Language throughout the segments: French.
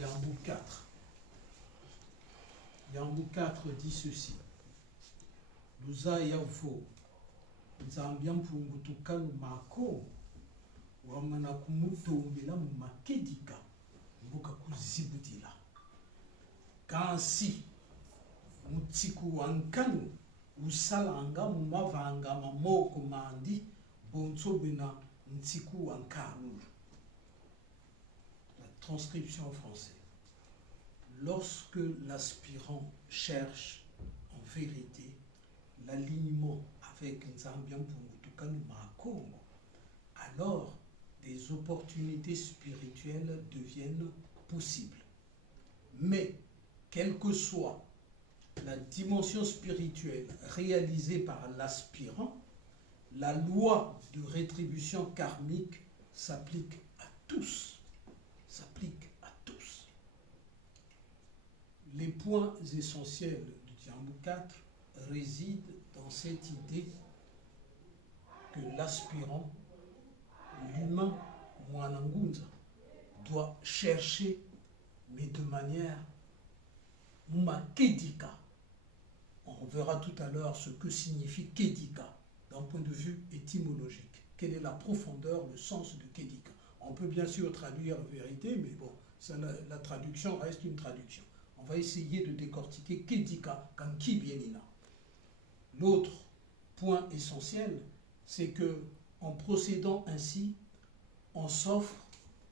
Yambou 4. Yambou 4 dit ceci. Luza yavo nzambia mpungutukanu mako wamana kumutombela mumakedika mbuka kuzibutila kansi mutiku wankanu usalanga mumavanga mamoko mandi bonsobena mtiku wankanu. La transcription en français. Lorsque l'aspirant cherche en vérité l'alignement avec Nzambian Pungutukanu Makongo, alors des opportunités spirituelles deviennent possibles. Mais, quelle que soit la dimension spirituelle réalisée par l'aspirant, la loi de rétribution karmique s'applique à tous. S'applique à tous. Les points essentiels du Yambou 4 résident dans cette idée que l'aspirant, l'humain, Mwanangunza, doit chercher, mais de manière Kedika. On verra tout à l'heure ce que signifie Kedika d'un point de vue étymologique. Quelle est la profondeur, le sens de Kedika? On peut bien sûr traduire vérité, mais bon, ça, la traduction reste une traduction. On va essayer de décortiquer Kedika, Kanki Bienina. L'autre point essentiel, c'est que en procédant ainsi, on s'offre,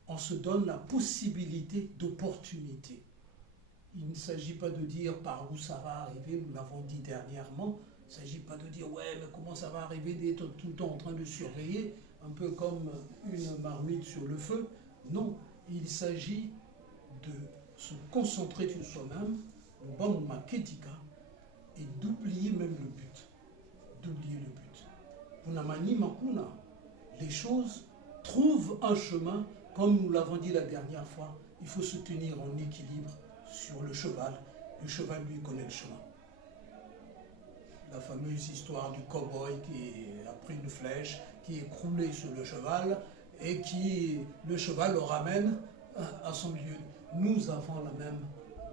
on se donne la possibilité d'opportunité. Il ne s'agit pas de dire par où ça va arriver, nous l'avons dit dernièrement. Il ne s'agit pas de dire ouais, mais comment ça va arriver d'être tout le temps en train de surveiller, un peu comme une marmite sur le feu. Non, il s'agit de se concentrer sur soi-même, le bon makedika, et d'oublier même le but. D'oublier le but. Punamani Makuna, les choses trouvent un chemin, comme nous l'avons dit la dernière fois, il faut se tenir en équilibre sur le cheval. Le cheval, lui, connaît le chemin. La fameuse histoire du cow-boy qui a pris une flèche, qui est croulé sur le cheval, et qui, le cheval le ramène à son lieu. Nous avons la même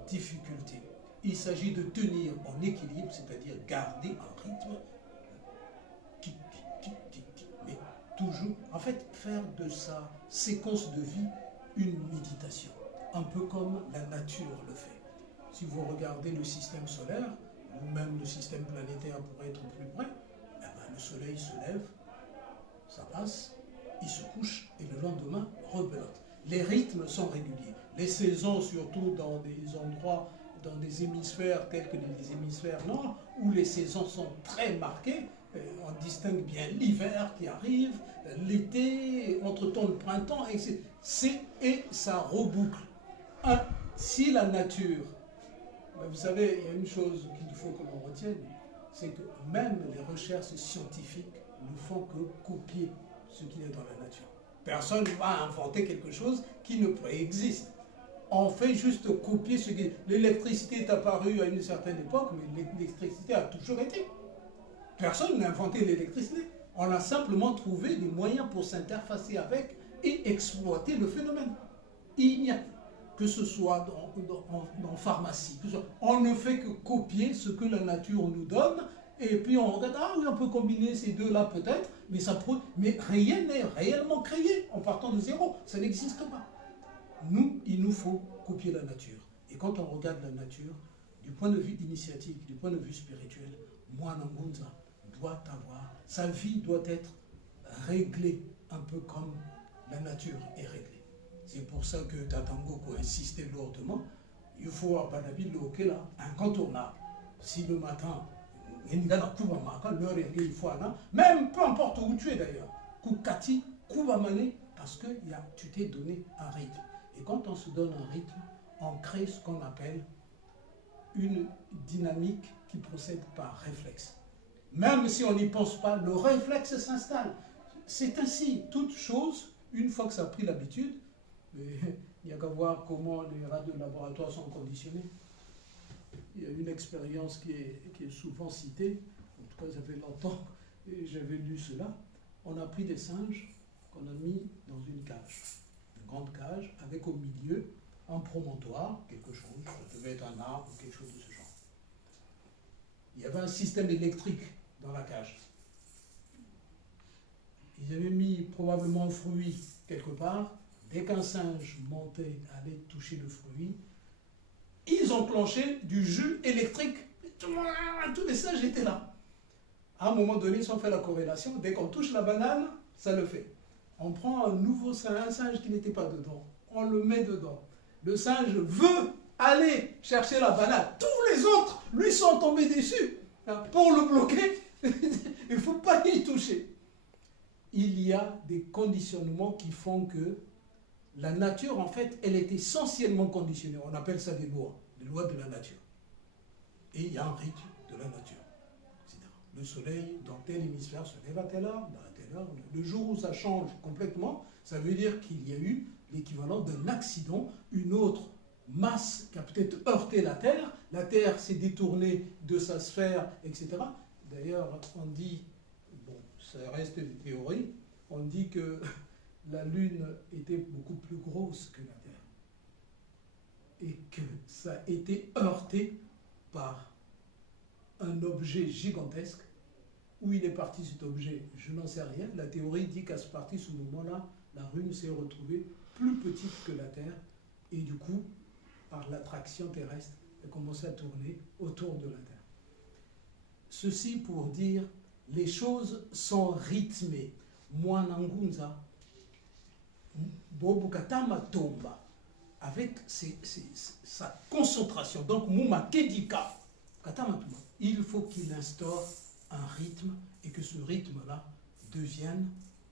difficulté. Il s'agit de tenir en équilibre, c'est-à-dire garder un rythme, mais toujours, en fait, faire de sa séquence de vie une méditation, un peu comme la nature le fait. Si vous regardez le système solaire, ou même le système planétaire pour être plus près, eh ben, le soleil se lève, ça passe, il se couche, et le lendemain, rebelote. Les rythmes sont réguliers. Les saisons, surtout dans des endroits, dans des hémisphères tels que les hémisphères nord, où les saisons sont très marquées, on distingue bien l'hiver qui arrive, l'été, entre-temps le printemps, etc. Et ça reboucle. Si la nature, vous savez, il y a une chose qu'il faut que l'on retienne, c'est que même les recherches scientifiques ne font que copier ce qu'il y a dans la nature. Personne ne va inventer quelque chose qui ne préexiste. On fait juste copier ce qui... L'électricité est apparue à une certaine époque, mais l'électricité a toujours été. Personne n'a inventé l'électricité. On a simplement trouvé des moyens pour s'interfacer avec et exploiter le phénomène. Il n'y a que ce soit en pharmacie. On ne fait que copier ce que la nature nous donne, et puis on regarde, ah oui, on peut combiner ces deux-là peut-être, mais rien n'est réellement créé en partant de zéro. Ça n'existe pas. Nous, il nous faut copier la nature. Et quand on regarde la nature, du point de vue initiatique, du point de vue spirituel, Mwanangunza doit avoir, sa vie doit être réglée, un peu comme la nature est réglée. C'est pour ça que Tatangoko insistait lourdement, il faut à Banabi le là, incontournable. Si le matin, l'heure est il faut même peu importe où tu es d'ailleurs, Koukati, Koubamane, parce que tu t'es donné un rythme. Et quand on se donne un rythme, on crée ce qu'on appelle une dynamique qui procède par réflexe. Même si on n'y pense pas, le réflexe s'installe. C'est ainsi, toute chose, une fois que ça a pris l'habitude, il n'y a qu'à voir comment les radios de laboratoire sont conditionnés. Il y a une expérience qui est souvent citée, en tout cas ça fait longtemps et j'avais lu cela. On a pris des singes qu'on a mis dans une cage, une grande cage, avec au milieu un promontoire, quelque chose, ça devait être un arbre ou quelque chose de ce genre. Il y avait un système électrique dans la cage. Ils avaient mis probablement un fruit quelque part. Dès qu'un singe montait, allait toucher le fruit, ils enclenchaient du jus électrique. Tous les singes étaient là. À un moment donné, ils ont fait la corrélation. Dès qu'on touche la banane, ça le fait. On prend un nouveau singe, un singe qui n'était pas dedans. On le met dedans. Le singe veut aller chercher la banane. Tous les autres lui sont tombés dessus. Pour le bloquer, il ne faut pas y toucher. Il y a des conditionnements qui font que la nature, en fait, elle est essentiellement conditionnée. On appelle ça des lois de la nature. Et il y a un rythme de la nature, etc. Le soleil, dans tel hémisphère, se lève à telle heure, à telle heure. Le jour où ça change complètement, ça veut dire qu'il y a eu l'équivalent d'un accident, une autre masse qui a peut-être heurté la Terre s'est détournée de sa sphère, etc. D'ailleurs, on dit, bon, ça reste une théorie, on dit que la Lune était beaucoup plus grosse que la Terre et que ça a été heurté par un objet gigantesque. Où il est parti cet objet, je n'en sais rien. La théorie dit qu'à ce parti, ce moment-là, la Lune s'est retrouvée plus petite que la Terre et du coup, par l'attraction terrestre, elle a commencé à tourner autour de la Terre. Ceci pour dire, les choses sont rythmées. Mwanangunza, Bobukatama Tomba, avec sa concentration. Donc, Mouma Kedika, il faut qu'il instaure un rythme et que ce rythme-là devienne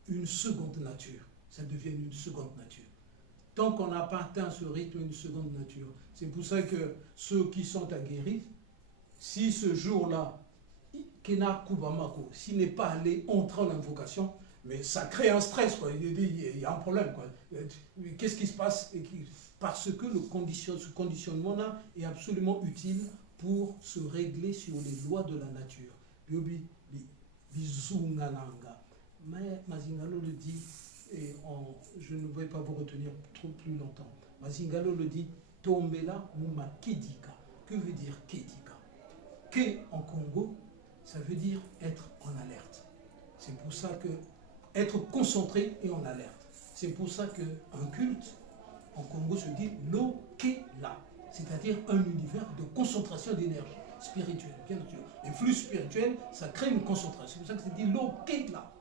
une seconde nature. Ça devienne une seconde nature. Tant qu'on n'a pas atteint ce rythme, une seconde nature. C'est pour ça que ceux qui sont aguerris, si ce jour-là, Kena Kubamako, s'il n'est pas allé entrer en invocation, mais ça crée un stress, quoi. Il y a un problème, quoi. Qu'est-ce qui se passe? Parce que ce conditionnement-là est absolument utile pour se régler sur les lois de la nature. Mais Mazingalo le dit, et je ne vais pas vous retenir trop plus longtemps. Mazingalo le dit, Tombela Muma Kedika. Que veut dire Kedika? Ke en Congo, ça veut dire être en alerte. C'est pour ça que être concentré et en alerte. C'est pour ça qu'un culte en Congo se dit Lokela, c'est-à-dire un univers de concentration d'énergie spirituelle, bien sûr. Les flux spirituels, ça crée une concentration. C'est pour ça que c'est dit Lokela.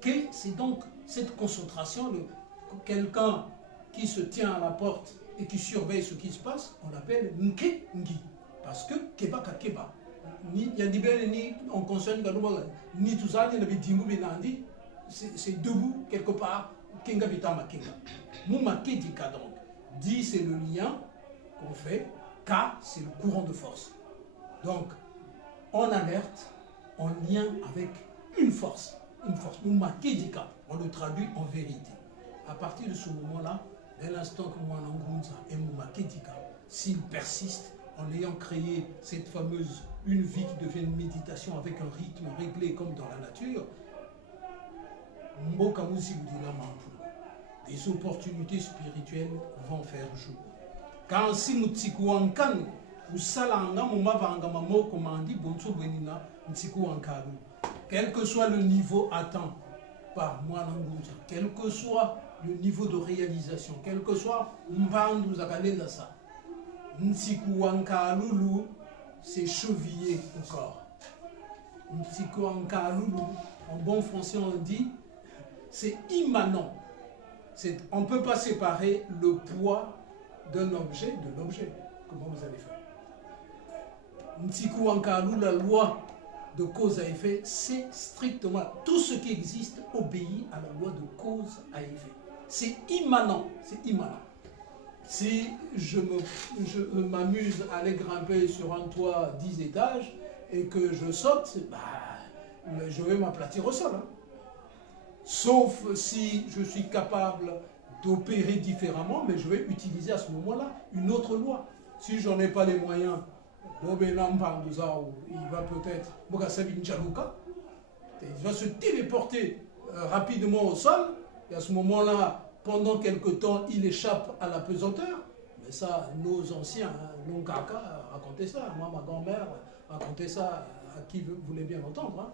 Ke, c'est donc cette concentration, quelqu'un qui se tient à la porte et qui surveille ce qui se passe, on l'appelle Nke Ngi. Parce que Keba ka Keba. Ni Yadibel, ni on consonne ni tout ça, ni Nabidimou Benandi, c'est debout quelque part, Kenga Bitama Kenga. Mouma Kedika donc. Di, c'est le lien qu'on fait. Ka, c'est le courant de force. Donc, en alerte, en lien avec une force. Une force. Mouma Kedika, on le traduit en vérité. À partir de ce moment-là, dès l'instant que Mwanangunza et Mouma Kedika, s'il persiste en ayant créé cette fameuse une vie qui devient une méditation avec un rythme réglé comme dans la nature, des opportunités spirituelles vont faire jour. Quand si Mutsikouankan ou Salanga Mumavanga Mamo Komandi Bonso Benina Mutsikouankalu, quel que soit le niveau atteint par Mwanangunza, quel que soit le niveau de réalisation, quel que soit Mbandu Zakalendasa, Mutsikouankalulu, c'est chevillé au corps. Mutsikouankalulu, en bon français on dit, c'est immanent. On ne peut pas séparer le poids d'un objet de l'objet. Comment vous allez faire? Mtikuankalu, la loi de cause à effet, c'est strictement tout ce qui existe obéit à la loi de cause à effet. C'est immanent, c'est immanent. Si je m'amuse à aller grimper sur un toit 10 étages et que je saute, je vais m'aplatir au sol. Hein. Sauf si je suis capable d'opérer différemment, mais je vais utiliser à ce moment-là une autre loi. Si je n'en ai pas les moyens, il va peut-être, il va se téléporter rapidement au sol, et à ce moment-là, pendant quelque temps, il échappe à la pesanteur. Mais ça, nos anciens, hein, nos caca racontaient ça. Moi, ma grand-mère racontait ça à qui voulait bien l'entendre. Hein.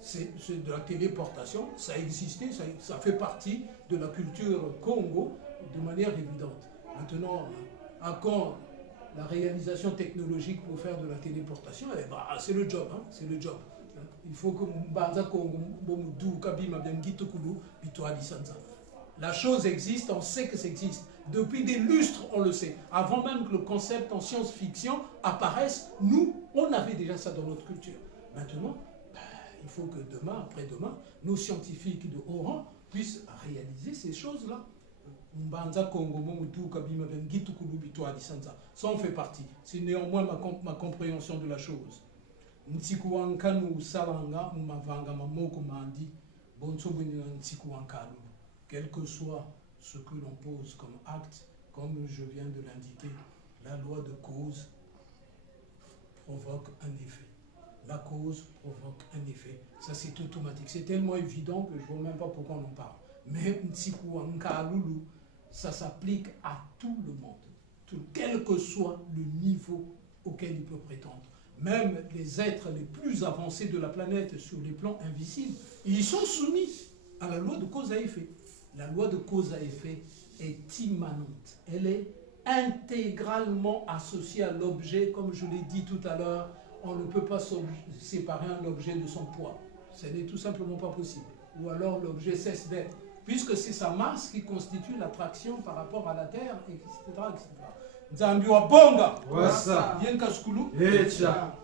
C'est de la téléportation, ça existait, ça fait partie de la culture Congo de manière évidente. Maintenant, à quand la réalisation technologique pour faire de la téléportation, eh ben, c'est le job, hein, c'est le job. Il faut que la chose existe, on sait que ça existe. Depuis des lustres, on le sait. Avant même que le concept en science-fiction apparaisse, nous, on avait déjà ça dans notre culture. Maintenant, il faut que demain, après-demain, nos scientifiques de haut rang puissent réaliser ces choses-là. Ça en fait partie. C'est néanmoins ma compréhension de la chose. Quel que soit ce que l'on pose comme acte, comme je viens de l'indiquer, la loi de cause provoque un effet. La cause provoque un effet. Ça, c'est automatique. C'est tellement évident que je ne vois même pas pourquoi on en parle. Mais ça s'applique à tout le monde, quel que soit le niveau auquel il peut prétendre. Même les êtres les plus avancés de la planète sur les plans invisibles, ils sont soumis à la loi de cause à effet. La loi de cause à effet est immanente. Elle est intégralement associée à l'objet, comme je l'ai dit tout à l'heure. On ne peut pas séparer un objet de son poids. Ce n'est tout simplement pas possible. Ou alors l'objet cesse d'être. Puisque c'est sa masse qui constitue l'attraction par rapport à la Terre, etc. etc. Nzambi wa bonga. Wasa. Yenka skulu. Echa.